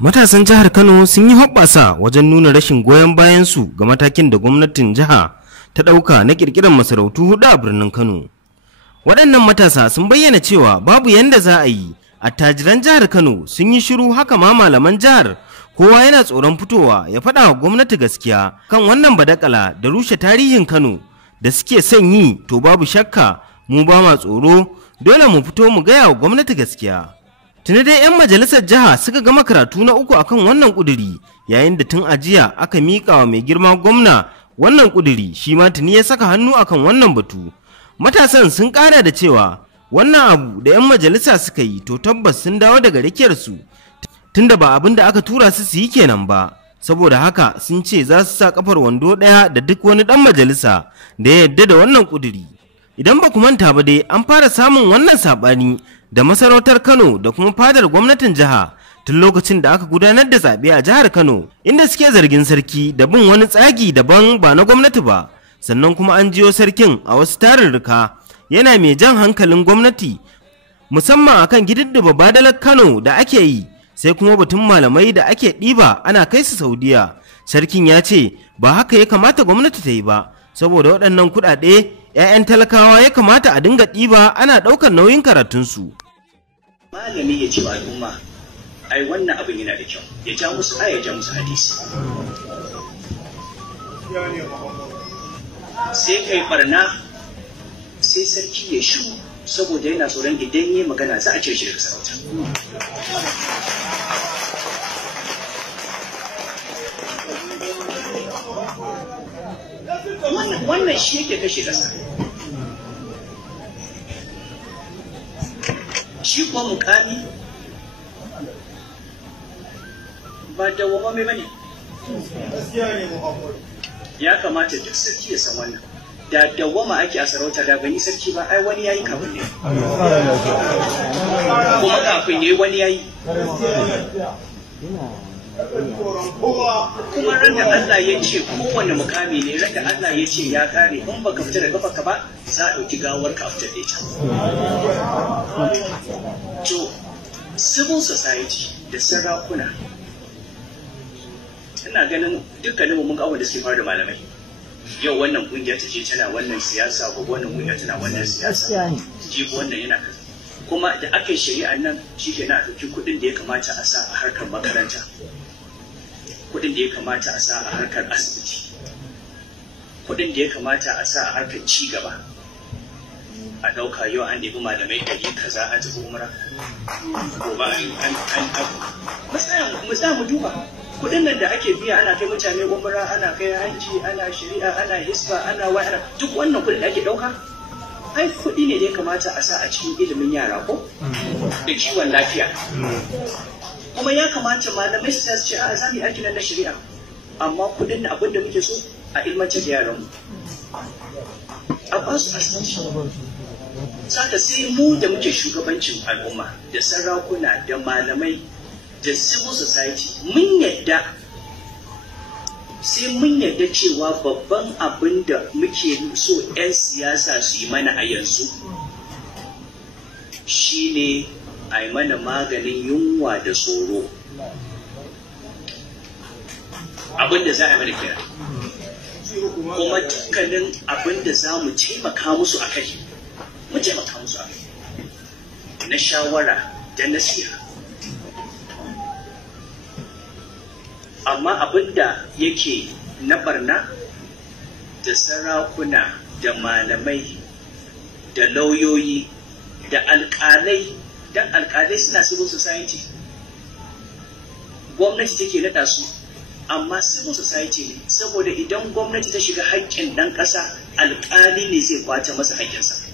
Matasan jihar Kano sun yi hoɓɓasa wajen nuna rashin goyon bayansu ga matakin da gwamnatin jiha ta ɗauka na ƙirƙirar masarautu huɗu a birnin Kano. Waɗannan matasa sun bayyana cewa babu yanda za a yi, attajiran jihar Kano sun yi shiru, haka ma malaman jihar kowa yana tsoron fitowa ya faɗa wa gwamnati gaskiya kan wannan badakala da rushe tarihin Kano da suke son yi. To babu shakka mu ba ma tsoro, dole mu fito mu gaya wa gwamnati gaskiya. Tuni dai 'yan majalisar jiha suka gama karatu na uku akan wannan kuduri, yayin da tun ajiya aka miƙa wa mai girma gwamna wannan kuduri, shi ma tuni ya saka hannu akan wannan batu. Matasan sun ƙara da cewa wannan abu da 'yan majalisa suka yi to tabbas sun dawo daga rakiyarsu, tunda ba abin da aka tura su yi kenan ba. Saboda haka sun ce za su sa kafar wando ɗaya da duk wani ɗan majalisa da ya yarda da wannan kuduri. Idan ba ku manta ba dai, an fara samun wannan saɓani da masarautar Kano da kuma fadar gwamnatin jiha tun lokacin da aka gudanar da zaɓe a jihar Kano, inda suke zargin sarki da bin wani tsagi daban ba na gwamnati ba. Sannan kuma an jiyo sarkin a wasu tarurruka yana mai jan hankalin gwamnati musamman akan gididdiba badalar Kano da ake yi, sai kuma batun malamai da ake ɗiba ana kai su Saudiya. Sarkin ya ce ba haka ya kamata gwamnati ta yi ba, saboda waɗannan kuɗaɗe 'ya'yan talakawa ya kamata a dinga ɗiba ana ɗaukar nauyin karatunsu. Malami ya ce wa al'umma, ai wannan abin yana da kyau, ya ja musu aya, ya ja musu hadisi. Sai kai barna, sai sarki ya shiru saboda yana tsoron idan yi magana za a cire shi daga sarauta. Wannan shi yake kashe ƙasa. Shi kuma mukami ba dawwamamme ba ne. Ya kamata duk sarki ya san wannan. Da dawwama ake a sarauta da gani sarki ba, ai wani yayi kafin ne. Kuma kafin ne wani yayi. Kuma ran da Allah ya ce kowane mukami ne, ran da Allah ya ce ya kare, in baka fita da kafarka ba za a ɗauki gawar ka fitar da ita. To civil society da sarakuna, ina ganin dukkaninmu mun ga abin da suke fara da malamai. Yau wannan kungiya ta ce tana wannan siyasa, ko wannan kungiya tana wannan siyasa, jibi wannan yana kaza. Kuma da aka yi shari'a nan, shi ke na ɗauki kuɗin da ya kamata a sa a harkar makaranta, kuɗin da ya kamata a sa a harkar asibiti, kuɗin da ya kamata a sa a harkar ci gaba, a ɗauka yau an ɗebi malamai ɗari kaza a tafi umra, ko ba mu tsaya mu duba kuɗin nan da ake biya, ana kai mutane umra, ana kai hanci, ana shari'a, ana hisba, ana wa'ana, duk wannan kuɗin da ake ɗauka, ai kuɗi ne da ya kamata a sa a cikin ilimin yara ko da kiwon lafiya. Kuma ya kamata malamai su ce a za mu yi aikin na shari'a, amma kuɗin da abin da muke so a ilmantar da yaranmu, a ba su asibiti. Saka sai mu da muke shugabancin al'umma da sarakuna da malamai da civil society mun yadda, sai mun yadda cewa babban abin da muke so 'yan siyasa su yi mana a yanzu shine a yi mana maganin yunwa da tsoro. Abin da za a yi mana kira, kuma dukkanin abin da za mu taimaka musu a kai, mu taimaka musu a kai, na shawara da nasiha. Amma abin da yake na barna da sarakuna da malamai da lauyoyi da alƙalai, dan alƙalai suna civil society, gwamnati take naɗa su, amma civil society ne, saboda idan gwamnati ta shiga haƙƙin ɗan ƙasa, alƙali ne zai kwace masa haƙƙinsa.